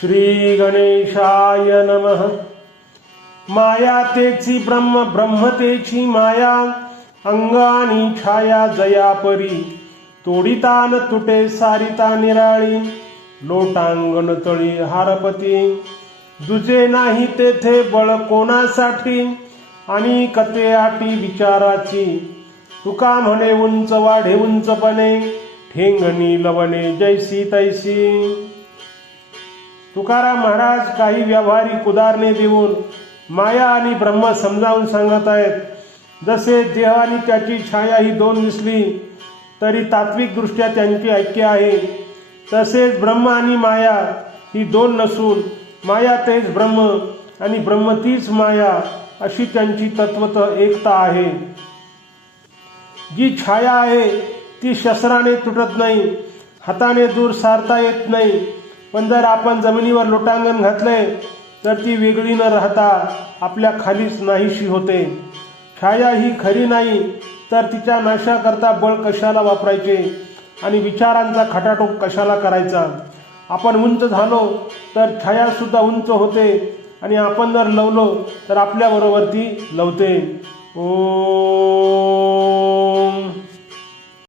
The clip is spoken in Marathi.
श्री नम. मायातेची माया तेची ब्रह्म ब्रह्मतेची माया अंगानी छाया जयापरी तोडितान तुटे सारिता निराळी लोटांगण तळी हारपती. दुजे नाही तेथे बळ कोणासाठी? आणि कते आटी विचाराची? तुका म्हणे उंच वाढे उंचपणे ठेंगणी लवणे जैसी तैसी. तुकाराम महाराज काही व्यावहारिक उदाहरणे देऊन माया आणि ब्रह्म समजावून सांगत आहेत. जसे देह आणि त्याची छाया ही दोन दिसली तरी तात्विकदृष्ट्या त्यांची ऐक्य आहे. तसेच ब्रह्म आणि माया ही दोन नसून माया तेच ब्रह्म आणि ब्रह्म तीच माया अशी त्यांची तत्वत एकता आहे. जी छाया आहे ती शस्त्राने तुटत नाही हाताने दूर सारता येत नाही पण जर आपण जमिनीवर लोटांगण घातले तर ती वेगळी न राहता आपल्या खालीच नाहीशी होते. छाया ही खरी नाही तर तिच्या नाशाकरता बळ कशाला वापरायचे? आणि विचारांचा खटाटोप कशाला करायचा? आपण उंच झालो तर छायासुद्धा उंच होते. आणि आपण जर लवलो तर आपल्याबरोबर ती लवते. ओ